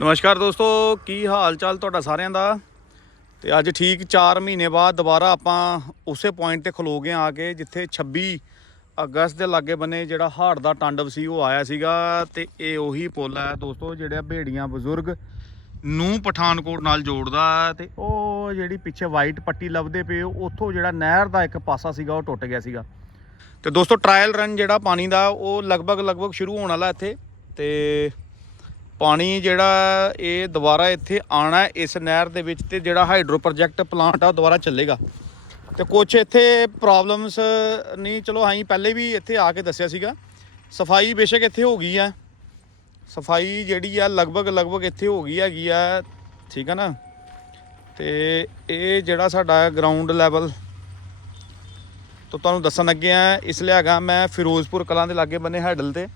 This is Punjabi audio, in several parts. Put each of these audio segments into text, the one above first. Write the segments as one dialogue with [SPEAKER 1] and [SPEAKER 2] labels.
[SPEAKER 1] ਨਮਸਕਾਰ ਦੋਸਤੋ, ਕੀ ਹਾਲ ਚਾਲ ਤੁਹਾਡਾ ਸਾਰਿਆਂ ਦਾ? ਤੇ ਅੱਜ ਠੀਕ 4 ਮਹੀਨੇ ਬਾਅਦ ਦੁਬਾਰਾ ਆਪਾਂ ਉਸੇ ਪੁਆਇੰਟ ਤੇ ਖਲੋ ਗਏ ਆ ਕੇ, ਜਿੱਥੇ 26 ਅਗਸਤ ਦੇ ਲਾਗੇ ਬੰਨੇ ਜਿਹੜਾ ਹਾੜ ਦਾ ਟਾਂਡਵ ਸੀ, ਉਹ ਆਇਆ ਸੀਗਾ। ਤੇ ਇਹ ਉਹੀ ਪੁਲ ਹੈ ਦੋਸਤੋ, ਜਿਹੜਾ ਭੇੜੀਆਂ ਬਜ਼ੁਰਗ ਨੂੰ ਪਠਾਨਕੋਟ ਨਾਲ ਜੋੜਦਾ ਤੇ ਉਹ ਜਿਹੜੀ ਪਿੱਛੇ ਵਾਈਟ ਪੱਟੀ ਲੱਭਦੇ ਪਏ ਉੱਥੋਂ ਜਿਹੜਾ ਨਹਿਰ ਦਾ ਇੱਕ ਪਾਸਾ ਸੀਗਾ, ਉਹ ਟੁੱਟ ਗਿਆ ਸੀਗਾ। ਤੇ ਦੋਸਤੋ ਟ੍ਰਾਇਲ ਰਨ ਜਿਹੜਾ ਪਾਣੀ ਦਾ, ਉਹ ਲਗਭਗ ਲਗਭਗ ਸ਼ੁਰੂ ਹੋਣ ਵਾਲਾ ਇੱਥੇ। ਤੇ ਪਾਣੀ ਜਿਹੜਾ ਇਹ ਦੁਬਾਰਾ ਇੱਥੇ ਆਣਾ ਇਸ ਨਹਿਰ ਦੇ ਵਿੱਚ ਤੇ ਜਿਹੜਾ ਹਾਈਡਰੋ ਪ੍ਰੋਜੈਕਟ ਪਲਾਂਟ ਆ ਉਹ ਦੁਬਾਰਾ ਚੱਲੇਗਾ। ਤੇ ਕੁਝ ਇੱਥੇ ਪ੍ਰੋਬਲਮਸ ਨਹੀਂ, ਚਲੋ ਅਸੀਂ ਪਹਿਲੇ ਵੀ ਇੱਥੇ ਆ ਕੇ ਦੱਸਿਆ ਸੀਗਾ। ਸਫ਼ਾਈ ਬੇਸ਼ੱਕ ਇੱਥੇ ਹੋ ਗਈ ਆ ਸਫ਼ਾਈ ਜਿਹੜੀ ਆ ਲਗਭਗ ਲਗਭਗ ਇੱਥੇ ਹੋ ਗਈ ਹੈਗੀ ਆ, ਠੀਕ ਆ ਨਾ? ਤੇ ਇਹ ਜਿਹੜਾ ਸਾਡਾ ਗਰਾਊਂਡ ਲੈਵਲ ਤੋਂ ਤੁਹਾਨੂੰ ਦੱਸਣ ਲੱਗੇ ਆ, ਇਸ ਲਈ ਹੈਗਾ ਮੈਂ ਫਿਰੋਜ਼ਪੁਰ ਕਲਾਂ ਦੇ ਲਾਗੇ ਬੰਨੇ ਹੈਡਲ ਤੇ।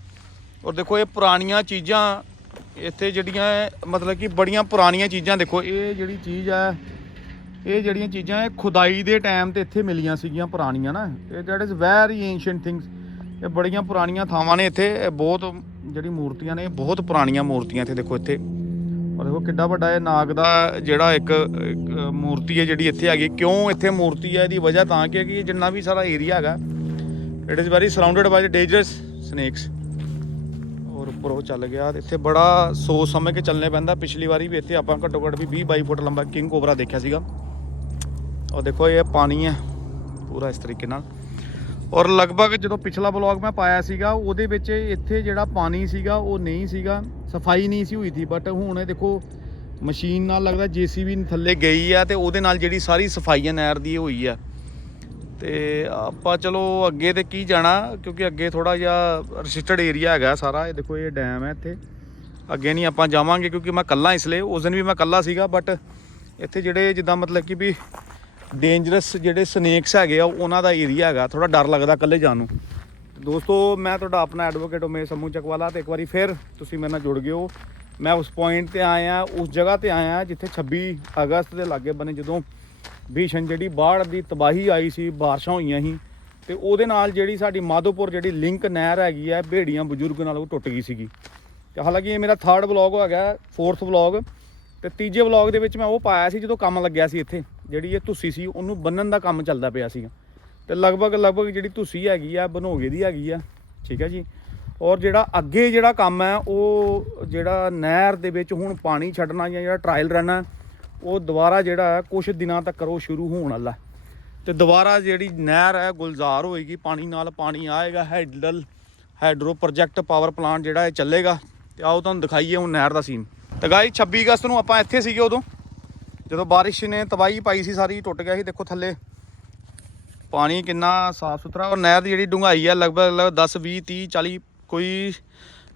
[SPEAKER 1] ਔਰ ਦੇਖੋ ਇਹ ਪੁਰਾਣੀਆਂ ਚੀਜ਼ਾਂ ਇੱਥੇ ਜਿਹੜੀਆਂ ਮਤਲਬ ਕਿ ਬੜੀਆਂ ਪੁਰਾਣੀਆਂ ਚੀਜ਼ਾਂ ਦੇਖੋ, ਇਹ ਜਿਹੜੀ ਚੀਜ਼ ਹੈ ਇਹ ਜਿਹੜੀਆਂ ਚੀਜ਼ਾਂ ਇਹ ਖੁਦਾਈ ਦੇ ਟਾਈਮ ਤੇ ਇੱਥੇ ਮਿਲੀਆਂ ਸੀਗੀਆਂ ਪੁਰਾਣੀਆਂ ਨਾ। ਇਹ that is very ancient things ਇਹ ਬੜੀਆਂ ਪੁਰਾਣੀਆਂ ਥਾਵਾਂ ਨੇ ਇੱਥੇ, ਇਹ ਬਹੁਤ ਜਿਹੜੀ ਮੂਰਤੀਆਂ ਨੇ ਬਹੁਤ ਪੁਰਾਣੀਆਂ ਮੂਰਤੀਆਂ ਇੱਥੇ ਦੇਖੋ ਇੱਥੇ। ਔਰ ਦੇਖੋ ਕਿੱਡਾ ਵੱਡਾ ਇਹ ਨਾਗ ਦਾ ਜਿਹੜਾ ਇੱਕ ਮੂਰਤੀ ਹੈ ਜਿਹੜੀ ਇੱਥੇ ਹੈਗੀ। ਕਿਉਂ ਇੱਥੇ ਮੂਰਤੀ ਹੈ ਇਹਦੀ ਵਜ੍ਹਾ ਤਾਂ ਕਿ ਕਿ ਜਿੰਨਾ ਵੀ ਸਾਰਾ ਏਰੀਆ ਹੈਗਾ it is very surrounded by dangerous snakes ਔਰ ਉੱਪਰ ਉਹ ਚੱਲ ਗਿਆ ਇੱਥੇ ਬੜਾ ਸੋਚ ਸਮਝ ਕੇ ਚੱਲਣੇ ਪੈਂਦਾ। ਪਿਛਲੀ ਵਾਰੀ ਵੀ ਇੱਥੇ ਆਪਾਂ ਘੱਟੋ ਘੱਟ ਵੀ 20 22 ਫੁੱਟ ਲੰਬਾ ਕਿੰਗ ਕੋਬਰਾ ਦੇਖਿਆ ਸੀਗਾ। ਔਰ ਦੇਖੋ ਇਹ ਪਾਣੀ ਹੈ ਪੂਰਾ ਇਸ ਤਰੀਕੇ ਨਾਲ। ਔਰ ਲਗਭਗ ਜਦੋਂ ਪਿਛਲਾ ਬਲੌਗ ਮੈਂ ਪਾਇਆ ਸੀਗਾ, ਉਹਦੇ ਵਿੱਚ ਇੱਥੇ ਜਿਹੜਾ ਪਾਣੀ ਸੀਗਾ, ਉਹ ਨਹੀਂ ਸੀਗਾ। ਸਫ਼ਾਈ ਨਹੀਂ ਸੀ ਹੋਈ ਸੀ ਬਟ ਹੁਣ ਇਹ ਦੇਖੋ, ਮਸ਼ੀਨ ਨਾਲ ਲੱਗਦਾ ਜੀਸੀਬੀ ਥੱਲੇ ਗਈ ਆ ਤੇ ਉਹਦੇ ਨਾਲ ਜਿਹੜੀ ਸਾਰੀ ਸਫ਼ਾਈ ਆ ਨਹਿਰ ਦੀ ਇਹ ਹੋਈ ਆ। ਤੇ ਆਪਾਂ ਚਲੋ ਅੱਗੇ ਤੇ ਕੀ ਜਾਣਾ, ਕਿਉਂਕਿ ਅੱਗੇ ਥੋੜਾ ਜਿਹਾ ਰੈਸਿਸਟਡ ਏਰੀਆ ਹੈਗਾ ਸਾਰਾ। ਇਹ ਦੇਖੋ, ਇਹ ਡੈਮ ਹੈ ਇੱਥੇ। ਅੱਗੇ ਨਹੀਂ ਆਪਾਂ ਜਾਵਾਂਗੇ, ਕਿਉਂਕਿ ਮੈਂ ਕੱਲਾ ਇਸ ਲਈ। ਉਸ ਦਿਨ ਵੀ ਮੈਂ ਕੱਲਾ ਸੀਗਾ ਬਟ ਇੱਥੇ ਜਿਹੜੇ ਜਿੱਦਾਂ ਮਤਲਬ ਕਿ ਵੀ ਡੇਂਜਰਸ ਜਿਹੜੇ ਸਨੇਕਸ ਹੈਗੇ ਆ, ਉਹਨਾਂ ਦਾ ਏਰੀਆ ਹੈਗਾ। ਥੋੜਾ ਡਰ ਲੱਗਦਾ ਇਕੱਲੇ ਜਾਣ ਨੂੰ। ਦੋਸਤੋ, ਮੈਂ ਤੁਹਾਡਾ ਆਪਣਾ ਐਡਵੋਕੇਟ ਉਮੇ ਸਮੂਹ ਚੱਕਵਾਲਾ, ਤੇ ਇੱਕ ਵਾਰੀ ਫਿਰ ਤੁਸੀਂ ਮੇਰੇ ਨਾਲ ਜੁੜ ਗਏ ਹੋ। ਮੈਂ ਉਸ ਪੁਆਇੰਟ ਤੇ ਆਇਆ, ਉਸ ਜਗ੍ਹਾ ਤੇ ਆਇਆ, ਜਿੱਥੇ 26 ਅਗਸਤ ਦੇ ਲਾਗੇ ਬੰਨੇ ਜਦੋਂ ਭੀਸ਼ਣ ਜਿਹੜੀ ਬਾੜ ਦੀ ਤਬਾਹੀ ਆਈ ਸੀ, ਬਾਰਿਸ਼ਾਂ ਹੋਈਆਂ ਸੀ ਤੇ ਉਹਦੇ ਨਾਲ ਜਿਹੜੀ ਸਾਡੀ ਮਾਧੋਪੁਰ ਜਿਹੜੀ ਲਿੰਕ ਨਹਿਰ ਹੈਗੀ ਹੈ ਭੇੜੀਆਂ ਬਜ਼ੁਰਗ ਨਾਲ ਉਹ ਟੁੱਟ ਗਈ ਸੀਗੀ। ਤੇ ਹਾਲਾਂਕਿ ਇਹ ਮੇਰਾ ਥਰਡ ਵਲੌਗ ਹੈਗਾ ਫੋਰਥ ਵਲੌਗ ਤੇ ਤੀਜੇ ਵਲੌਗ ਦੇ ਵਿੱਚ ਮੈਂ ਉਹ ਪਾਇਆ ਸੀ ਜਦੋਂ ਕੰਮ ਲੱਗਿਆ ਸੀ ਇੱਥੇ, ਜਿਹੜੀ ਇਹ ਧੁੱਸੀ ਸੀ, ਉਹਨੂੰ ਬੰਨਣ ਦਾ ਕੰਮ ਚੱਲਦਾ ਪਿਆ ਸੀਗਾ। ਤੇ ਲਗਭਗ ਲਗਭਗ ਜਿਹੜੀ ਧੁੱਸੀ ਹੈਗੀ ਆ, ਬਨੋਗੇ ਦੀ ਹੈਗੀ ਆ, ਠੀਕ ਹੈ ਜੀ। ਔਰ ਜਿਹੜਾ ਅੱਗੇ ਜਿਹੜਾ ਕੰਮ ਹੈ, ਉਹ ਜਿਹੜਾ ਨਹਿਰ ਦੇ ਵਿੱਚ ਹੁਣ ਪਾਣੀ ਛੱਡਣਾ ਜਾਂ ਜਿਹੜਾ ਟ੍ਰਾਇਲ ਰਨ ਹੈ ਉਹ ਦੁਬਾਰਾ ਜਿਹੜਾ ਹੈ ਕੁਝ ਦਿਨਾਂ ਤੱਕ ਉਹ ਸ਼ੁਰੂ ਹੋਣ ਵਾਲਾ ਹੈ। ਤੇ ਦੁਬਾਰਾ ਜਿਹੜੀ ਨਹਿਰ ਹੈ, ਗੁਲਜ਼ਾਰ ਹੋਏਗੀ, ਪਾਣੀ ਨਾਲ ਪਾਣੀ ਆਏਗਾ hydel hydro project power plant ਜਿਹੜਾ ਇਹ ਚੱਲੇਗਾ। ਤੇ ਆਓ ਤੁਹਾਨੂੰ ਦਿਖਾਈਏ ਹੁਣ ਨਹਿਰ ਦਾ ਸੀਨ ਤੇ ਗਾਈ 26 ਅਗਸਤ ਨੂੰ ਆਪਾਂ ਇੱਥੇ ਸੀਗੇ ਉਦੋਂ। ਜਦੋਂ ਬਾਰਿਸ਼ ਨੇ ਤਬਾਹੀ ਪਾਈ ਸੀ ਸਾਰੀ, ਟੁੱਟ ਗਿਆ ਸੀ, ਦੇਖੋ ਥੱਲੇ। ਪਾਣੀ ਕਿੰਨਾ ਸਾਫ਼ ਸੁਥਰਾ, ਔਰ ਨਹਿਰ ਦੀ ਜਿਹੜੀ ਡੂੰਘਾਈ ਹੈ, ਲਗਭਗ ਲਗਭਗ 10 20 30 40 ਕੋਈ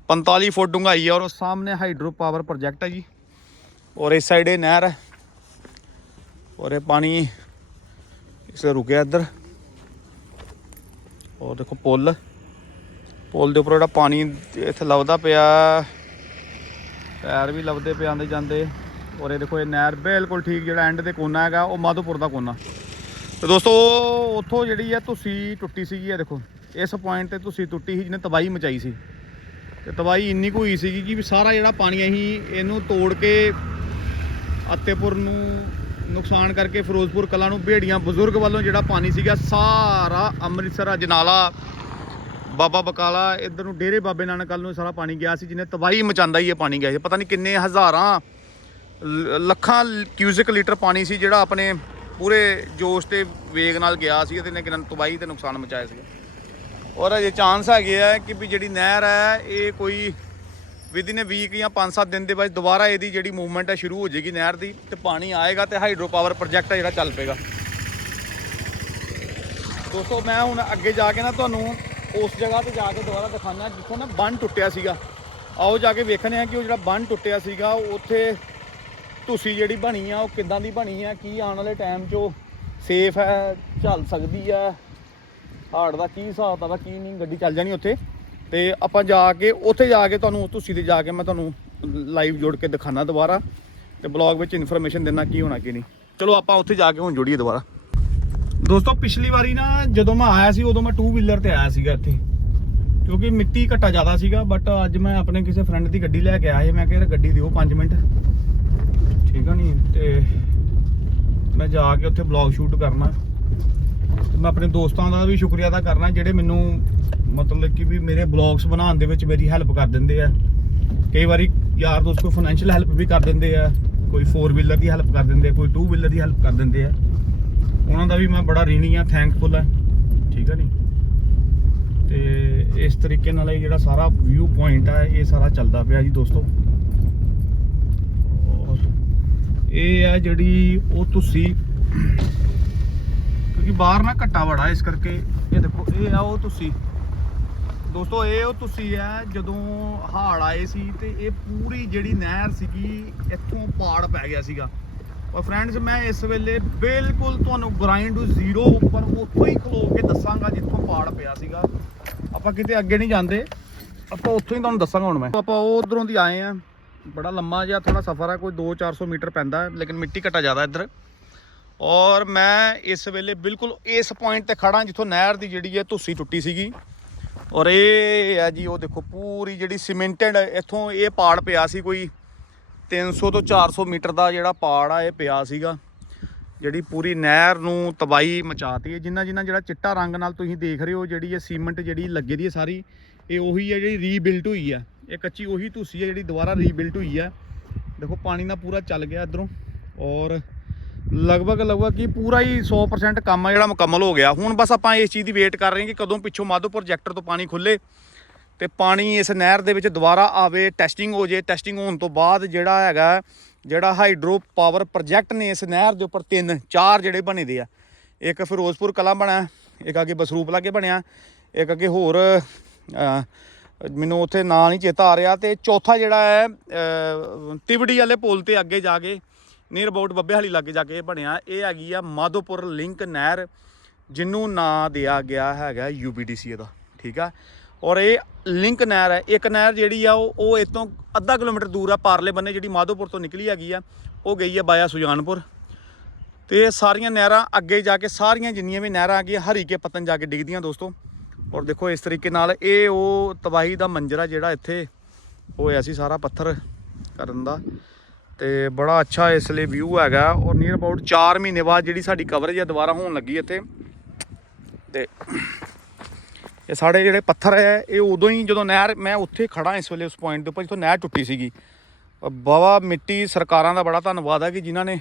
[SPEAKER 1] 45 ਫੁੱਟ ਡੂੰਘਾਈ ਹੈ, ਔਰ ਉਸ ਸਾਹਮਣੇ ਹਾਈਡਰੋ ਪਾਵਰ ਪ੍ਰੋਜੈਕਟ ਹੈ ਜੀ। ਔਰ ਇਸ ਸਾਈਡ ਇਹ ਨਹਿਰ ਹੈ। ਔਰ ਇਹ ਪਾਣੀ ਇਸ ਰੁਕਿਆ ਇੱਧਰ। ਔਰ ਦੇਖੋ ਪੁੱਲ। ਪੁੱਲ ਦੇ ਉੱਪਰ ਜਿਹੜਾ ਪਾਣੀ ਇੱਥੇ ਲੱਭਦਾ ਪਿਆ, ਪੈਰ ਵੀ ਲੱਭਦੇ ਪਏ ਆਂਦੇ ਜਾਂਦੇ। ਔਰ ਇਹ ਦੇਖੋ ਇਹ ਨਹਿਰ ਬਿਲਕੁਲ ਠੀਕ ਜਿਹੜਾ ਐਂਡ ਤੇ ਕੋਨਾ ਹੈਗਾ, ਉਹ ਮਾਧੋਪੁਰ ਦਾ ਕੋਨਾ। ਤੇ ਦੋਸਤੋ, ਉੱਥੋਂ ਜਿਹੜੀ ਹੈ ਤੁਸੀਂ ਟੁੱਟੀ ਸੀਗੀ ਇਹ ਦੇਖੋ, ਇਸ ਪੁਆਇੰਟ ਤੇ ਤੁਸੀਂ ਟੁੱਟੀ ਸੀ ਜਿਹਨੇ ਤਬਾਹੀ ਮਚਾਈ ਸੀ। ਤੇ ਤਬਾਹੀ ਇੰਨੀ ਕੁ ਹੋਈ ਸੀਗੀ ਕਿ ਵੀ ਸਾਰਾ ਜਿਹੜਾ ਪਾਣੀ ਅਸੀਂ ਇਹਨੂੰ ਤੋੜ ਕੇ ਅੱਤੇਪੁਰ ਨੂੰ ਨੁਕਸਾਨ ਕਰਕੇ ਫਿਰੋਜ਼ਪੁਰ ਕਲਾਂ ਨੂੰ ਭੇੜੀਆਂ ਬਜ਼ੁਰਗ ਵੱਲੋਂ ਜਿਹੜਾ ਪਾਣੀ ਸੀਗਾ, ਸਾਰਾ ਅੰਮ੍ਰਿਤਸਰ ਅਜਨਾਲਾ ਬਾਬਾ ਬਕਾਲਾ, ਇੱਧਰ ਨੂੰ ਡੇਰੇ ਬਾਬੇ ਨਾਨਕ ਵੱਲ ਨੂੰ ਸਾਰਾ ਪਾਣੀ ਗਿਆ ਸੀ ਜਿਹਨੇ ਤਬਾਹੀ ਮਚਾਉਂਦਾ ਹੀ ਇਹ ਪਾਣੀ ਗਿਆ ਸੀ। ਪਤਾ ਨਹੀਂ ਕਿੰਨੇ ਹਜ਼ਾਰਾਂ, ਲ- ਲੱਖਾਂ ਕਿਊਜ਼ਿਕ ਲੀਟਰ ਪਾਣੀ ਸੀ ਜਿਹੜਾ ਆਪਣੇ ਪੂਰੇ ਜੋਸ਼ ਤੇ ਵੇਗ ਨਾਲ ਗਿਆ ਸੀ ਤੇ ਨੇ ਕਿੰਨਾ ਤਬਾਹੀ ਤੇ ਨੁਕਸਾਨ ਮਚਾਇਆ ਸੀ। ਔਰ ਅਜੇ ਚਾਂਸ ਹੈਗੇ ਆ ਕਿ ਵੀ ਜਿਹੜੀ ਨਹਿਰ ਹੈ, ਇਹ ਕੋਈ ਵਿਦਿਨ ਅ ਵੀਕ ਜਾਂ 5-7 ਦਿਨ ਦੇ ਬਾਅਦ ਦੁਬਾਰਾ ਇਹਦੀ ਜਿਹੜੀ ਮੂਵਮੈਂਟ ਹੈ ਸ਼ੁਰੂ ਹੋ ਜਾਏਗੀ ਨਹਿਰ ਦੀ ਤੇ ਪਾਣੀ ਆਏਗਾ ਤੇ ਹਾਈਡਰੋ ਪਾਵਰ ਪ੍ਰੋਜੈਕਟ ਹੈ ਜਿਹੜਾ ਚੱਲ ਪਏਗਾ। ਦੋਸਤੋ, ਮੈਂ ਹੁਣ ਅੱਗੇ ਜਾ ਕੇ ਨਾ ਤੁਹਾਨੂੰ ਉਸ ਜਗ੍ਹਾ ਤੇ ਜਾ ਕੇ ਦੁਬਾਰਾ ਦਿਖਾਣਾ ਜਿੱਥੋਂ ਨਾ ਬੰਨ ਟੁੱਟਿਆ ਸੀਗਾ। ਆਓ ਜਾ ਕੇ ਵੇਖਣੇ ਆ ਕਿ ਉਹ ਜਿਹੜਾ ਬੰਨ ਟੁੱਟਿਆ ਸੀਗਾ, ਉੱਥੇ ਤੁਸੀਂ ਜਿਹੜੀ ਬਣੀ ਆ, ਉਹ ਕਿੱਦਾਂ ਦੀ ਬਣੀ ਆ, ਕੀ ਆਉਣ ਵਾਲੇ ਟਾਈਮ 'ਚ ਉਹ ਸੇਫ ਹੈ, ਚੱਲ ਸਕਦੀ ਆ ਹਾਰਡ ਦਾ ਕੀ ਹਿਸਾਬ ਦਾ ਕੀ ਨਹੀਂ, ਗੱਡੀ ਚੱਲ ਜਾਣੀ ਉੱਥੇ। ਤੇ ਆਪਾਂ ਜਾ ਕੇ, ਉੱਥੇ ਜਾ ਕੇ ਤੁਹਾਨੂੰ, ਤੁਸੀਂ ਤੇ ਜਾ ਕੇ ਮੈਂ ਤੁਹਾਨੂੰ ਲਾਈਵ ਜੋੜ ਕੇ ਦਿਖਾਣਾ ਦੁਬਾਰਾ ਤੇ ਬਲੌਗ ਵਿੱਚ ਇਨਫੋਰਮੇਸ਼ਨ ਦੇਣਾ ਕੀ ਹੋਣਾ, ਕੀ ਨਹੀਂ। ਚਲੋ ਆਪਾਂ ਉੱਥੇ ਜਾ ਕੇ ਹੁਣ ਜੁੜੀਏ ਦੁਬਾਰਾ। ਦੋਸਤੋ, ਪਿਛਲੀ ਵਾਰੀ ਨਾ ਜਦੋਂ ਮੈਂ ਆਇਆ ਸੀ, ਉਦੋਂ ਮੈਂ 2 ਵੀਲਰ ਤੇ ਆਇਆ ਸੀਗਾ ਇੱਥੇ। ਕਿਉਂਕਿ ਮਿੱਟੀ ਘਟਾ ਜ਼ਿਆਦਾ ਸੀਗਾ ਬਟ ਅੱਜ ਮੈਂ ਆਪਣੇ ਕਿਸੇ ਫਰੈਂਡ ਦੀ ਗੱਡੀ ਲੈ ਕੇ ਆਇਆ ਮੈਂ ਕਿਹਾ ਯਾਰ ਗੱਡੀ ਦਿਓ 5 ਮਿੰਟ। ਠੀਕ ਆ ਨਹੀਂ ਤੇ ਮੈਂ ਜਾ ਕੇ ਉੱਥੇ ਬਲੌਗ ਸ਼ੂਟ ਕਰਨਾ। ਤੇ ਮੈਂ ਆਪਣੇ ਦੋਸਤਾਂ ਦਾ ਵੀ ਸ਼ੁਕਰੀਆ ਅਦਾ ਕਰਨਾ, ਜਿਹੜੇ ਮੈਨੂੰ ਮਤਲਬ ਕਿ ਵੀ ਮੇਰੇ ਬਲੌਗਸ ਬਣਾਉਣ ਦੇ ਵਿੱਚ ਮੇਰੀ ਹੈਲਪ ਕਰ ਦਿੰਦੇ ਆ। ਕਈ ਵਾਰੀ ਯਾਰ ਦੋਸਤ ਕੋਈ ਫਾਈਨੈਂਸ਼ੀਅਲ ਹੈਲਪ ਵੀ ਕਰ ਦਿੰਦੇ ਆ, ਕੋਈ 4 ਵੀਲਰ ਦੀ ਹੈਲਪ ਕਰ ਦਿੰਦੇ ਆ, ਕੋਈ 2 ਵੀਲਰ ਦੀ ਹੈਲਪ ਕਰ ਦਿੰਦੇ ਆ। ਉਹਨਾਂ ਦਾ ਵੀ ਮੈਂ ਬੜਾ ਰੀਣੀ ਆ ਥੈਂਕਫੁਲ ਆ, ਠੀਕ ਆ ਨਹੀਂ ਤੇ ਇਸ ਤਰੀਕੇ ਨਾਲ ਇਹ ਜਿਹੜਾ ਸਾਰਾ ਵਿਊ ਪੁਆਇੰਟ ਆ, ਇਹ ਸਾਰਾ ਚੱਲਦਾ ਪਿਆ ਜੀ ਦੋਸਤੋ। ਔਰ ਇਹ ਹੈ ਜਿਹੜੀ ਉਹ ਤੁਸੀਂ ਕਿਉਂਕਿ ਬਾਹਰ ਨਾ ਘੱਟਾ ਬੜਾ ਇਸ ਕਰਕੇ ਇਹ ਦੇਖੋ, ਇਹ ਆ ਉਹ ਤੁਸੀਂ। ਦੋਸਤੋ, ਇਹ ਉਹ ਤੁਸੀਂ ਹੈ ਜਦੋਂ ਹਾੜ ਆਏ ਸੀ ਤੇ ਇਹ ਪੂਰੀ ਜਿਹੜੀ ਨਹਿਰ ਸੀਗੀ, ਇੱਥੋਂ ਪਾੜ ਪੈ ਗਿਆ ਸੀਗਾ। ਔਰ ਫਰੈਂਡਸ ਮੈਂ ਇਸ ਵੇਲੇ ਬਿਲਕੁਲ ਤੁਹਾਨੂੰ ਗ੍ਰਾਈਂਡ ਟੂ ਜ਼ੀਰੋ ਉੱਪਰ ਉੱਥੋਂ ਹੀ ਖਲੋ ਕੇ ਦੱਸਾਂਗਾ ਜਿੱਥੋਂ ਪਾੜ ਪਿਆ ਸੀਗਾ। ਆਪਾਂ ਕਿਤੇ ਅੱਗੇ ਨਹੀਂ ਜਾਂਦੇ। ਆਪਾਂ ਉੱਥੋਂ ਹੀ ਤੁਹਾਨੂੰ ਦੱਸਾਂਗਾ ਹੁਣ ਮੈਂ। ਆਪਾਂ ਉਹ ਉਧਰੋਂ ਦੀ ਆਏ ਆ। ਬੜਾ ਲੰਮਾ ਜਿਹਾ ਥੋੜਾ ਸਫ਼ਰ ਹੈ ਕੋਈ 2-400 ਮੀਟਰ ਪੈਂਦਾ, ਲੇਕਿਨ ਮਿੱਟੀ ਘਟਾ ਜ਼ਿਆਦਾ ਇੱਧਰ। ਔਰ ਮੈਂ ਇਸ ਵੇਲੇ ਬਿਲਕੁਲ ਇਸ ਪੁਆਇੰਟ ਤੇ ਖੜਾ ਜਿੱਥੋਂ ਨਹਿਰ ਦੀ ਜਿਹੜੀ ਹੈ ਧੁੱਸੀ ਟੁੱਟੀ ਸੀਗੀ। ਔਰ ਇਹ ਹੈ ਜੀ, ਉਹ ਦੇਖੋ ਪੂਰੀ ਜਿਹੜੀ ਸੀਮੈਂਟਡ ਇੱਥੋਂ ਇਹ ਪਾੜ ਪਿਆ ਸੀ ਕੋਈ 300 ਤੋਂ 400 ਮੀਟਰ ਦਾ ਜਿਹੜਾ ਪਾੜ ਆ, ਇਹ ਪਿਆ ਸੀਗਾ। ਜਿਹੜੀ ਪੂਰੀ ਨਹਿਰ ਨੂੰ ਤਬਾਈ ਮਚਾਤੀ ਹੈ। ਜਿੰਨਾ ਜਿੰਨਾ ਜਿਹੜਾ ਚਿੱਟਾ ਰੰਗ ਨਾਲ ਤੁਸੀਂ ਦੇਖ ਰਹੇ ਹੋ, ਜਿਹੜੀ ਇਹ ਸੀਮੈਂਟ ਜਿਹੜੀ ਲੱਗੇ ਦੀ ਹੈ ਸਾਰੀ, ਇਹ ਉਹੀ ਹੈ ਜਿਹੜੀ ਰੀਬਿਲਟ ਹੋਈ ਹੈ ਇਹ ਕੱਚੀ ਉਹੀ ਧੁੱਸੀ ਹੈ ਜਿਹੜੀ ਦੁਬਾਰਾ ਰੀਬਿਲਟ ਹੋਈ ਹੈ ਦੇਖੋ ਪਾਣੀ ਨਾਲ ਪੂਰਾ ਚੱਲ ਗਿਆ ਇਧਰੋਂ। ਔਰ ਲਗਭਗ ਲਗਭਗ ਕੀ ਪੂਰਾ ਹੀ 100% ਕੰਮ ਆ ਜਿਹੜਾ ਮੁਕੰਮਲ ਹੋ ਗਿਆ। ਹੁਣ ਬਸ ਆਪਾਂ ਇਸ ਚੀਜ਼ ਦੀ ਵੇਟ ਕਰ ਰਹੇ ਹਾਂ ਕਿ ਕਦੋਂ ਪਿੱਛੋਂ ਮਾਧੋ ਜੈਕਟਰ ਤੋਂ ਪਾਣੀ ਖੁੱਲੇ ਤੇ ਪਾਣੀ ਇਸ ਨਹਿਰ ਦੇ ਵਿੱਚ ਦੁਬਾਰਾ ਆਵੇ ਟੈਸਟਿੰਗ ਹੋ ਜੇ। ਟੈਸਟਿੰਗ ਹੋਣ ਤੋਂ ਬਾਅਦ ਜਿਹੜਾ ਹੈਗਾ, ਜਿਹੜਾ ਹਾਈਡਰੋ ਪਾਵਰ ਪ੍ਰੋਜੈਕਟ ਨੇ ਇਸ ਨਹਿਰ ਦੇ ਉੱਪਰ ਤਿੰਨ, ਚਾਰ ਜਿਹੜੇ ਬਣੇ ਦੇ ਆ। ਇੱਕ ਫਿਰੋਜ਼ਪੁਰ ਕਲਾਂ ਬਣਿਆ, ਇੱਕ ਅੱਗੇ ਬਸਰੂਪ ਲਾਗੇ ਬਣਿਆ, ਇੱਕ ਅੱਗੇ ਹੋਰ ਮੈਨੂੰ ਉੱਥੇ ਨਾਂ ਨਹੀਂ ਚੇਤਾ ਆ ਰਿਹਾ ਤੇ ਚੌਥਾ ਜਿਹੜਾ ਹੈ ਤਿਵੜੀ ਵਾਲੇ ਪੁਲ ਤੇ ਅੱਗੇ ਜਾ ਕੇ ਨੀਅਰ ਅਬਾਊਟ ਬੱਬੇਹਾਲੀ ਲਾਗੇ ਜਾ ਕੇ ਇਹ ਬਣਿਆ। ਇਹ ਹੈਗੀ ਆ ਮਾਧੋਪੁਰ ਲਿੰਕ ਨਹਿਰ ਜਿਹਨੂੰ ਨਾਂ ਦਿਆ ਗਿਆ ਹੈਗਾ ਯੂਬੀਡੀਸੀ ਦਾ ਠੀਕ ਆ? ਔਰ ਇਹ ਲਿੰਕ ਨਹਿਰ ਹੈ। ਇੱਕ ਨਹਿਰ ਜਿਹੜੀ ਆ, ਉਹ ਉਹ ਇਤੋਂ ਅੱਧਾ ਕਿਲੋਮੀਟਰ ਦੂਰ ਆ, ਪਾਰਲੇ ਬੰਨੇ ਜਿਹੜੀ ਮਾਧੋਪੁਰ ਤੋਂ ਨਿਕਲੀ ਹੈਗੀ ਆ, ਉਹ ਗਈ ਆ ਬਾਇਆ ਸੁਜਾਨਪੁਰ। ਤੇ ਸਾਰੀਆਂ ਨਹਿਰਾਂ ਅੱਗੇ ਜਾ ਕੇ, ਸਾਰੀਆਂ ਜਿੰਨੀਆਂ ਵੀ ਨਹਿਰਾਂ ਆ ਗਈਆਂ ਹਰੀਕੇ ਪਤਨ ਜਾ ਕੇ ਡਿੱਗਦੀਆਂ ਦੋਸਤੋ। ਔਰ ਦੇਖੋ, ਇਸ ਤਰੀਕੇ ਨਾਲ ਇਹ ਉਹ ਤਬਾਹੀ ਦਾ ਮੰਜ਼ਰ ਆ ਜਿਹੜਾ ਇੱਥੇ ਹੋਇਆ ਸੀ ਸਾਰਾ ਪੱਥਰ ਕਰਨ ਦਾ। ਤੇ ਬੜਾ ਅੱਛਾ ਇਸ ਲਈ ਵਿਊ ਹੈਗਾ। ਔਰ ਨੀਅਰ ਅਬਾਊਟ 4 ਮਹੀਨੇ ਬਾਅਦ ਜਿਹੜੀ ਸਾਡੀ ਕਵਰੇਜ ਹੈ ਦੁਬਾਰਾ ਹੋਣ ਲੱਗੀ ਇੱਥੇ। ਤੇ ਇਹ ਸਾਡੇ ਜਿਹੜੇ ਪੱਥਰ ਹੈ, ਇਹ ਉਦੋਂ ਹੀ ਜਦੋਂ ਨਹਿਰ, ਮੈਂ ਉੱਥੇ ਖੜਾ ਇਸ ਵੇਲੇ ਉਸ ਪੁਆਇੰਟ ਦੇ ਉੱਪਰ ਜਿੱਥੋਂ ਨਹਿਰ ਟੁੱਟੀ ਸੀਗੀ। ਬਾਵਾ ਮਿੱਟੀ ਸਰਕਾਰਾਂ ਦਾ ਬੜਾ ਧੰਨਵਾਦ ਹੈ ਕਿ ਜਿਨ੍ਹਾਂ ਨੇ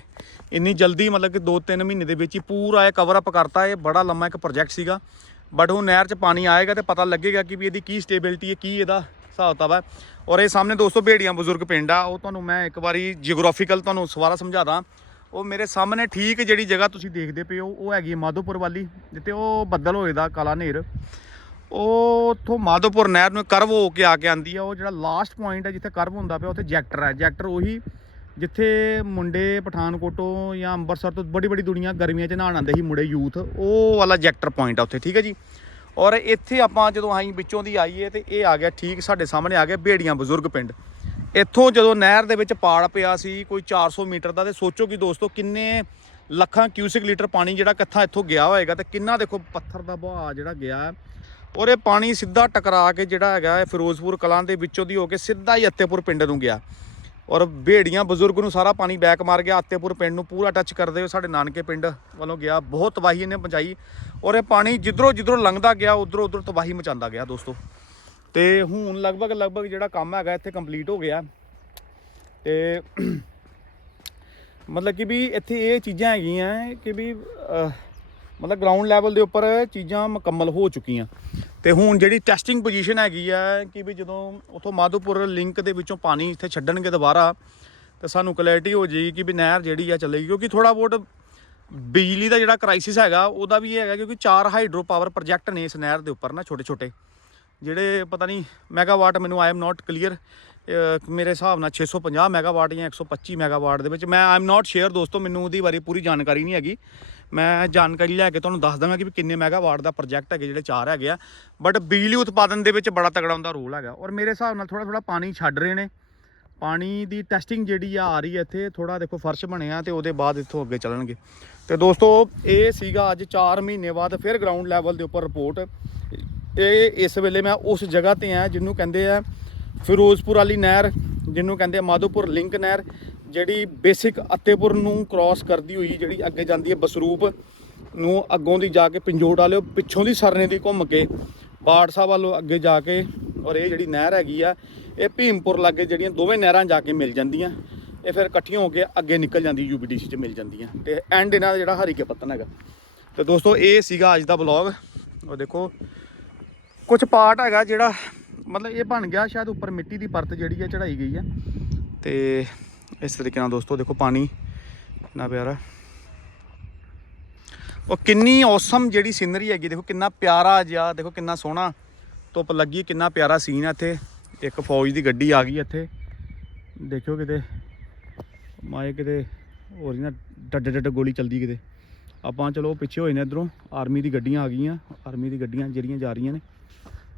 [SPEAKER 1] ਇੰਨੀ ਜਲਦੀ ਮਤਲਬ ਕਿ 2-3 ਮਹੀਨੇ ਦੇ ਵਿੱਚ ਹੀ ਪੂਰਾ ਇਹ ਕਵਰ ਅਪ ਕਰਤਾ। ਇਹ ਬੜਾ ਲੰਮਾ ਇੱਕ ਪ੍ਰੋਜੈਕਟ ਸੀਗਾ। ਬਟ ਹੁਣ ਨਹਿਰ 'ਚ ਪਾਣੀ ਆਏਗਾ ਤੇ ਪਤਾ ਲੱਗੇਗਾ ਕਿ ਵੀ ਇਹਦੀ ਕੀ ਸਟੇਬਿਲਿਟੀ ਹੈ, ਕੀ ਇਹਦਾ ਹਿਸਾਬ ਕਿਤਾਬ ਹੈ। ਔਰ ਇਹ ਸਾਹਮਣੇ ਦੋਸਤੋ ਭੇੜੀਆਂ ਬਜ਼ੁਰਗ ਪਿੰਡ ਆ, ਉਹ ਤੁਹਾਨੂੰ ਮੈਂ ਇੱਕ ਵਾਰੀ ਜਿਓਗ੍ਰਾਫੀਕਲ ਤੁਹਾਨੂੰ ਸਵਾਰਾ ਸਮਝਾ ਦਾਂ। ਉਹ ਮੇਰੇ ਸਾਹਮਣੇ ਠੀਕ ਜਿਹੜੀ ਜਗ੍ਹਾ ਤੁਸੀਂ ਦੇਖਦੇ ਪਏ ਹੋ, ਉਹ ਹੈਗੀ ਹੈ ਮਾਧੋਪੁਰ ਵਾਲੀ, ਜਿੱਥੇ ਉਹ ਬੱਦਲ ਹੋਏ ਦਾ ਕਾਲਾ ਨੇਰ। ਉਹ ਉੱਥੋਂ ਮਾਧੋਪੁਰ ਨਹਿਰ ਨੂੰ ਕਰਵ ਹੋ ਕੇ ਆ ਕੇ ਆਂਦੀ ਆ, ਉਹ ਜਿਹੜਾ ਲਾਸਟ ਪੁਆਇੰਟ ਹੈ ਜਿੱਥੇ ਕਰਵ ਹੁੰਦਾ ਪਿਆ, ਉੱਥੇ ਜੈਕਟਰ ਹੈ ਜੈਕਟਰ ਉਹੀ ਜਿੱਥੇ ਮੁੰਡੇ ਪਠਾਨਕੋਟੋਂ ਜਾਂ ਅੰਮ੍ਰਿਤਸਰ ਤੋਂ ਬੜੀ ਬੜੀ ਦੁਨੀਆ ਗਰਮੀਆਂ 'ਚ ਨਹਾਉਣ ਆਉਂਦੇ ਸੀ ਮੁੰਡੇ ਯੂਥ ਉਹ ਵਾਲਾ ਜੈਕਟਰ ਪੁਆਇੰਟ ਆ ਉੱਥੇ, ਠੀਕ ਹੈ ਜੀ? ਔਰ ਇੱਥੇ ਆਪਾਂ ਜਦੋਂ ਆਈ ਵਿੱਚੋਂ ਦੀ ਆਈਏ ਤੇ ਇਹ ਆ ਗਿਆ ਠੀਕ ਸਾਡੇ ਸਾਹਮਣੇ ਆ ਗਿਆ ਬੇੜੀਆਂ ਬਜ਼ੁਰਗ ਪਿੰਡ। ਇੱਥੋਂ ਜਦੋਂ ਨਹਿਰ ਦੇ ਵਿੱਚ ਪਾੜ ਪਿਆ ਸੀ, ਕੋਈ 400 ਮੀਟਰ ਦਾ ਤੇ ਸੋਚੋ ਕਿ ਦੋਸਤੋ ਕਿੰਨੇ ਲੱਖਾਂ ਕਿਊਸਿਕ ਲੀਟਰ ਪਾਣੀ ਜਿਹੜਾ ਕਿੱਥਾ ਇੱਥੋਂ ਗਿਆ ਹੋਏਗਾ ਤੇ ਕਿੰਨਾ ਦੇਖੋ ਪੱਥਰ ਦਾ ਵਹਾਅ ਜਿਹੜਾ ਗਿਆ। ਔਰ ਇਹ ਪਾਣੀ ਸਿੱਧਾ ਟਕਰਾ ਕੇ ਜਿਹੜਾ ਹੈਗਾ ਫਿਰੋਜ਼ਪੁਰ ਕਲਾਂ ਦੇ ਵਿੱਚੋਂ ਦੀ ਹੋ ਕੇ ਸਿੱਧਾ ਹੀ ਅੱਤੇਪੁਰ ਪਿੰਡ ਨੂੰ ਗਿਆ। ਔਰ ਭੇੜੀਆਂ ਬਜ਼ੁਰਗ ਨੂੰ ਸਾਰਾ ਪਾਣੀ ਬੈਕ ਮਾਰ ਗਿਆ, ਆਤੇਪੁਰ ਪਿੰਡ ਨੂੰ ਪੂਰਾ ਟੱਚ ਕਰਦੇ ਹੋਏ ਸਾਡੇ ਨਾਨਕੇ ਪਿੰਡ ਵੱਲੋਂ ਗਿਆ। ਬਹੁਤ ਤਬਾਹੀ ਇਹਨੇ ਪਹੁੰਚਾਈ ਔਰ ਇਹ ਪਾਣੀ ਜਿੱਧਰੋਂ ਜਿੱਧਰੋਂ ਲੰਘਦਾ ਗਿਆ, ਉਧਰੋਂ ਉਧਰ ਤਬਾਹੀ ਮਚਾਉਂਦਾ ਗਿਆ ਦੋਸਤੋ। ਤੇ ਹੁਣ ਲਗਭਗ ਲਗਭਗ ਜਿਹੜਾ ਕੰਮ ਹੈਗਾ ਇੱਥੇ ਕੰਪਲੀਟ ਹੋ ਗਿਆ। ਤੇ ਮਤਲਬ ਕਿ ਵੀ ਇੱਥੇ ਇਹ ਚੀਜ਼ਾਂ ਹੈਗੀਆਂ ਕਿ ਵੀ ਮਤਲਬ ਗਰਾਊਂਡ ਲੈਵਲ ਦੇ ਉੱਪਰ ਚੀਜ਼ਾਂ ਮੁਕੰਮਲ ਹੋ ਚੁੱਕੀਆਂ। ਤੇ ਹੁਣ ਜਿਹੜੀ ਟੈਸਟਿੰਗ ਪੋਜੀਸ਼ਨ ਹੈਗੀ ਆ, ਕਿ ਵੀ ਜਦੋਂ ਉਥੋਂ ਮਾਧੋਪੁਰ ਲਿੰਕ ਦੇ ਵਿੱਚੋਂ ਪਾਣੀ ਇੱਥੇ ਛੱਡਣਗੇ ਦੁਬਾਰਾ, ਤੇ ਸਾਨੂੰ ਕਲੈਰਿਟੀ ਹੋ ਜਾਏਗੀ ਕਿ ਵੀ ਨਹਿਰ ਜਿਹੜੀ ਆ ਚੱਲੇਗੀ। ਕਿਉਂਕਿ ਥੋੜਾ ਬਹੁਤ ਬਿਜਲੀ ਦਾ ਜਿਹੜਾ ਕ੍ਰਾਈਸਿਸ ਹੈਗਾ, ਉਹਦਾ ਵੀ ਇਹ ਹੈਗਾ ਕਿਉਂਕਿ ਚਾਰ ਹਾਈਡਰੋ ਪਾਵਰ ਪ੍ਰੋਜੈਕਟ ਨੇ ਇਸ ਨਹਿਰ ਦੇ ਉੱਪਰ ਨਾ ਛੋਟੇ ਛੋਟੇ ਜਿਹੜੇ ਪਤਾ ਨਹੀਂ ਮੈਗਾਵਾਟ ਮੈਨੂੰ ਆਈ ਐਮ ਨਾਟ ਕਲੀਅਰ ਮੇਰੇ ਹਿਸਾਬ ਨਾਲ 650 ਮੈਗਾਵਾਟ ਜਾਂ 125 ਮੈਗਾਵਾਟ ਦੇ ਵਿੱਚ। ਮੈਂ ਆਈ ਐਮ ਨਾਟ ਸ਼ੇਅਰ ਦੋਸਤੋ, ਮੈਨੂੰ ਉਹਦੀ ਬਾਰੇ ਪੂਰੀ ਜਾਣਕਾਰੀ ਨਹੀਂ ਹੈਗੀ। ਮੈਂ ਜਾਣਕਾਰੀ ਲੈ ਕੇ ਤੁਹਾਨੂੰ ਦੱਸ ਦਾਂਗਾ ਕਿ ਵੀ ਕਿੰਨੇ ਮੈਗਾਵਾਟ ਦਾ ਪ੍ਰੋਜੈਕਟ ਹੈਗੇ ਜਿਹੜੇ ਚਾਰ ਹੈਗੇ ਆ। ਬਟ ਬਿਜਲੀ ਉਤਪਾਦਨ ਦੇ ਵਿੱਚ ਬੜਾ ਤਗੜਾ ਹੁੰਦਾ ਰੋਲ ਹੈਗਾ। ਔਰ ਮੇਰੇ ਹਿਸਾਬ ਨਾਲ ਥੋੜਾ ਥੋੜਾ ਪਾਣੀ ਛੱਡ ਰਹੇ ਨੇ। ਪਾਣੀ ਦੀ ਟੈਸਟਿੰਗ ਜਿਹੜੀ ਆ ਆ ਰਹੀ ਹੈ ਇੱਥੇ। ਥੋੜਾ ਦੇਖੋ ਫਰਸ਼ ਬਣਿਆ ਤੇ ਉਹਦੇ ਬਾਅਦ ਇੱਥੋਂ ਅੱਗੇ ਚੱਲਣਗੇ। ਤੇ ਦੋਸਤੋ, ਇਹ ਸੀਗਾ ਅੱਜ 4 ਮਹੀਨੇ ਬਾਅਦ ਫਿਰ ਗਰਾਊਂਡ ਲੈਵਲ ਦੇ ਉੱਪਰ ਰਿਪੋਰਟ ਇਹ ਇਸ ਵੇਲੇ ਮੈਂ ਉਸ ਜਗ੍ਹਾ ਤੇ ਆ, ਜਿਹਨੂੰ ਕਹਿੰਦੇ ਆ ਫਿਰੋਜ਼ਪੁਰ ਵਾਲੀ ਨਹਿਰ, ਜਿਹਨੂੰ ਕਹਿੰਦੇ ਆ ਮਾਧੋਪੁਰ ਲਿੰਕ ਨਹਿਰ, ਜਿਹੜੀ ਬੇਸਿਕ ਅੱਤੇਪੁਰ ਨੂੰ ਕ੍ਰਾਸ ਕਰਦੀ ਹੋਈ, ਜਿਹੜੀ ਅੱਗੇ ਜਾਂਦੀ ਹੈ ਬਸਰੂਪ ਨੂੰ ਅੱਗੋਂ ਦੀ ਜਾ ਕੇ ਪਿੰਜੋੜ ਵਾਲਿਓ ਪਿੱਛੋਂ ਦੀ ਸਰਨੇ ਦੀ ਘੁੰਮ ਕੇ ਬਾੜ ਸਾਹਿਬ ਵੱਲੋਂ ਅੱਗੇ ਜਾ ਕੇ ਔਰ ਇਹ ਜਿਹੜੀ ਨਹਿਰ ਹੈਗੀ ਆ, ਇਹ ਭੀਮਪੁਰ ਲਾਗੇ ਜਿਹੜੀਆਂ ਦੋਵੇਂ ਨਹਿਰਾਂ ਜਾ ਕੇ ਮਿਲ ਜਾਂਦੀਆਂ। ਇਹ ਫਿਰ ਇਕੱਠੀਆਂ ਹੋ ਕੇ ਅੱਗੇ ਨਿਕਲ ਜਾਂਦੀ ਯੂਬੀਡੀਸੀ 'ਚ ਮਿਲ ਜਾਂਦੀਆਂ। ਤੇ ਐਂਡ ਇਹਨਾਂ ਦਾ ਜਿਹੜਾ ਹਰੀਕੇ ਪੱਤਨ ਹੈਗਾ। ਤੇ ਦੋਸਤੋ, ਇਹ ਸੀਗਾ ਅੱਜ ਦਾ ਵਲੌਗ ਉਹ ਦੇਖੋ ਕੁਝ ਪਾਰਟ ਹੈਗਾ ਜਿਹੜਾ ਮਤਲਬ ਇਹ ਬਣ ਗਿਆ ਸ਼ਾਇਦ ਉੱਪਰ ਮਿੱਟੀ ਦੀ ਪਰਤ ਜਿਹੜੀ ਹੈ ਚੜਾਈ ਗਈ ਹੈ ਤੇ ਇਸ ਤਰੀਕੇ ਨਾਲ ਦੋਸਤੋ ਦੇਖੋ ਪਾਣੀ, ਕਿੰਨਾ ਪਿਆਰਾ। ਉਹ ਕਿੰਨੀ ਔਸਮ ਜਿਹੜੀ ਸੀਨਰੀ ਹੈਗੀ, ਦੇਖੋ ਕਿੰਨਾ ਪਿਆਰਾ ਜਿਹਾ, ਦੇਖੋ ਕਿੰਨਾ ਸੋਹਣਾ। ਧੁੱਪ ਲੱਗੀ, ਕਿੰਨਾ ਪਿਆਰਾ ਸੀਨ ਹੈ ਇੱਥੇ। ਇੱਕ ਫੌਜ ਦੀ ਗੱਡੀ ਆ ਗਈ ਇੱਥੇ। ਦੇਖਿਓ ਕਿਤੇ। ਮਾਏ ਕਿਤੇ ਹੋਰ ਨਾ ਡੱਡ ਡੱਡ ਗੋਲੀ ਚੱਲਦੀ ਕਿਤੇ। ਆਪਾਂ ਚਲੋ ਪਿੱਛੇ ਹੋਏ ਨੇ ਇਧਰੋਂ। ਆਰਮੀ ਦੀ ਗੱਡੀਆਂ ਆ ਗਈਆਂ। ਆਰਮੀ ਦੀ ਗੱਡੀਆਂ ਜਿਹੜੀਆਂ ਜਾ ਰਹੀਆਂ ਨੇ।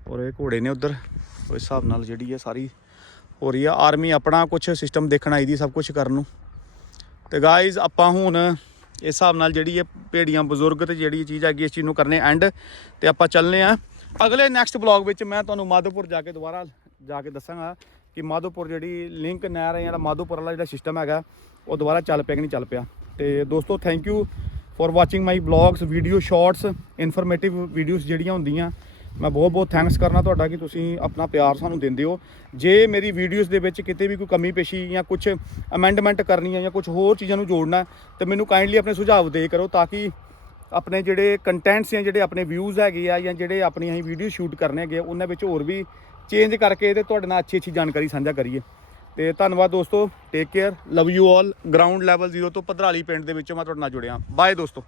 [SPEAKER 1] ਔਰ ਇਹ ਘੋੜੇ ਨੇ ਉਧਰ। ਉਸ ਹਿਸਾਬ ਨਾਲ ਜਿਹੜੀ ਹੈ ਸਾਰੀ ਹੋ ਰਹੀ ਆ। ਆਰਮੀ ਆਪਣਾ ਕੁਝ ਸਿਸਟਮ ਦੇਖਣ ਆਈ ਦੀ ਸਭ ਕੁਝ ਕਰਨ ਨੂੰ। ਤੇ ਗਾਇਜ਼ ਆਪਾਂ ਹੁਣ ਇਸ ਹਿਸਾਬ ਨਾਲ ਜਿਹੜੀ ਇਹ ਭੇੜੀਆਂ ਬਜ਼ੁਰਗ ਤੇ ਜਿਹੜੀ ਚੀਜ਼ ਹੈਗੀ ਇਸ ਚੀਜ਼ ਨੂੰ ਕਰਨੇ ਐਂਡ ਤੇ ਆਪਾਂ ਚੱਲਨੇ ਆ। ਅਗਲੇ ਨੈਕਸਟ ਬਲੌਗ ਵਿੱਚ ਮੈਂ ਤੁਹਾਨੂੰ ਮਾਧੋਪੁਰ ਜਾ ਕੇ ਦੁਬਾਰਾ ਜਾ ਕੇ ਦੱਸਾਂਗਾ ਕਿ ਮਾਧੋਪੁਰ ਜਿਹੜੀ ਲਿੰਕ ਨਹਿਰ ਹੈ ਜਿਹੜਾ ਮਾਧੋਪੁਰ ਵਾਲਾ ਜਿਹੜਾ ਸਿਸਟਮ ਹੈਗਾ, ਉਹ ਦੁਬਾਰਾ ਚੱਲ ਪਿਆ ਕਿ ਨਹੀਂ ਚੱਲ ਪਿਆ। ਤੇ ਦੋਸਤੋ thank you for watching my blogs video shorts informative videos ਜਿਹੜੀਆਂ ਹੁੰਦੀਆਂ। ਮੈਂ ਬਹੁਤ ਬਹੁਤ ਥੈਂਕਸ ਕਰਨਾ ਤੁਹਾਡਾ ਕਿ ਤੁਸੀਂ ਆਪਣਾ ਪਿਆਰ ਸਾਨੂੰ ਦਿੰਦੇ ਹੋ। ਜੇ ਮੇਰੀ ਵੀਡੀਓਜ਼ ਦੇ ਵਿੱਚ ਕਿਤੇ ਵੀ ਕੋਈ ਕਮੀ ਪੇਸ਼ੀ ਜਾਂ ਕੁਝ ਅਮੈਂਡਮੈਂਟ ਕਰਨੀ ਹੈ ਜਾਂ ਕੁਝ ਹੋਰ ਚੀਜ਼ਾਂ ਨੂੰ ਜੋੜਨਾ ਹੈ, ਤੇ ਮੈਨੂੰ ਕਾਈਂਡਲੀ ਆਪਣੇ ਸੁਝਾਅ ਦੇ ਕਰੋ ਤਾਂ ਕਿ ਆਪਣੇ ਜਿਹੜੇ ਕੰਟੈਂਟਸ ਜਾਂ ਜਿਹੜੇ ਆਪਣੇ ਵਿਊਜ਼ ਹੈਗੇ ਆ ਜਾਂ ਜਿਹੜੇ ਆਪਣੀ ਅਸੀਂ ਵੀਡੀਓ ਸ਼ੂਟ ਕਰਨੇ ਹੈਗੇ ਆ, ਉਹਨਾਂ ਵਿੱਚ ਹੋਰ ਵੀ ਚੇਂਜ ਕਰਕੇ ਤੇ ਤੁਹਾਡੇ ਨਾਲ ਅੱਛੀ ਅੱਛੀ ਜਾਣਕਾਰੀ ਸਾਂਝਾ ਕਰੀਏ। ਤੇ ਧੰਨਵਾਦ ਦੋਸਤੋ take care love you all ground level 0 ਤੋਂ ਪਧਰਾਲੀ ਪਿੰਡ ਦੇ ਵਿੱਚੋਂ ਮੈਂ ਤੁਹਾਡੇ ਨਾਲ ਜੁੜਿਆ। ਬਾਏ ਦੋਸਤੋ।